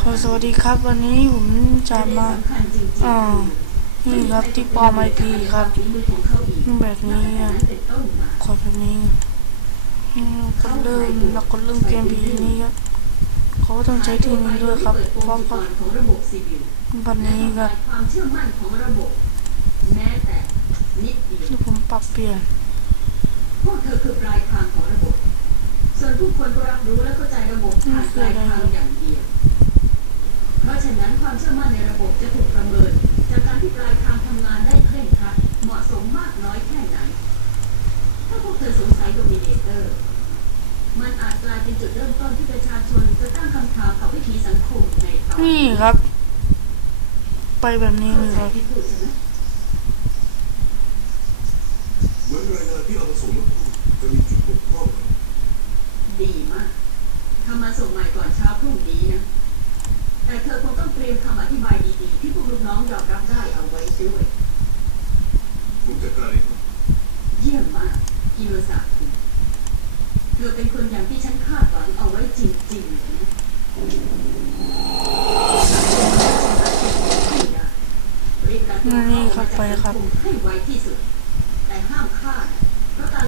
ขอสวัสดีครับ วันนี้ผมจะมาอ่านี่ครับที่ปลอมไอพีครับแบบนี้ขอแบบนี้อ่าก็เริ่มเราก็เริ่มเกมพีนี้ครับเขาต้องใช้ที่นี้ด้วยครับเพราะเขาของระบวันนี้ครับแม้วที่ผมปรับเปลี่ยนพวกเธอคือปลายทางของระบบส่วน ทุกคนก็รับรู้และเข้าใจระบบผ่านปลายทางอย่างเดียว เพราะฉะนั้นความเชื่อมั่นในระบบจะถูกประเมิน จากการที่ปลายทางทำงานได้เคร่งครัดเหมาะสมมากน้อยแค่ไหน ถ้าพวกเธอสงสัยโดมิเนเตอร์ มันอาจกลายเป็นจุดเริ่มต้นที่ประชาชนจะตั้งคำถามกับวิถีสังคมในตอนนี่ครับ ไปแบบนี้เข้าเลยใจครับที่พูดใช่ไหมเหมือนรายงานที่เอามาส่งเมื่อครู่จะมีจุดบกพร่องดีมาก ทำมาส่งใหม่ก่อนเช้าพรุ่งนี้นะ แต่เธอคงต้องเตรียมคำอธิบายดีๆ ที่พวกลูกน้องยอมรับได้เอาไว้ด้วยผมจัดการเองครับเยี่ยมมากกิโลสาคุณเธอเป็นคนอย่างที่ฉันคาดหวังเอาไว้จริงๆเลยนะรีบการตัวเข้าออกมาจากสังคมให้ไวที่สุด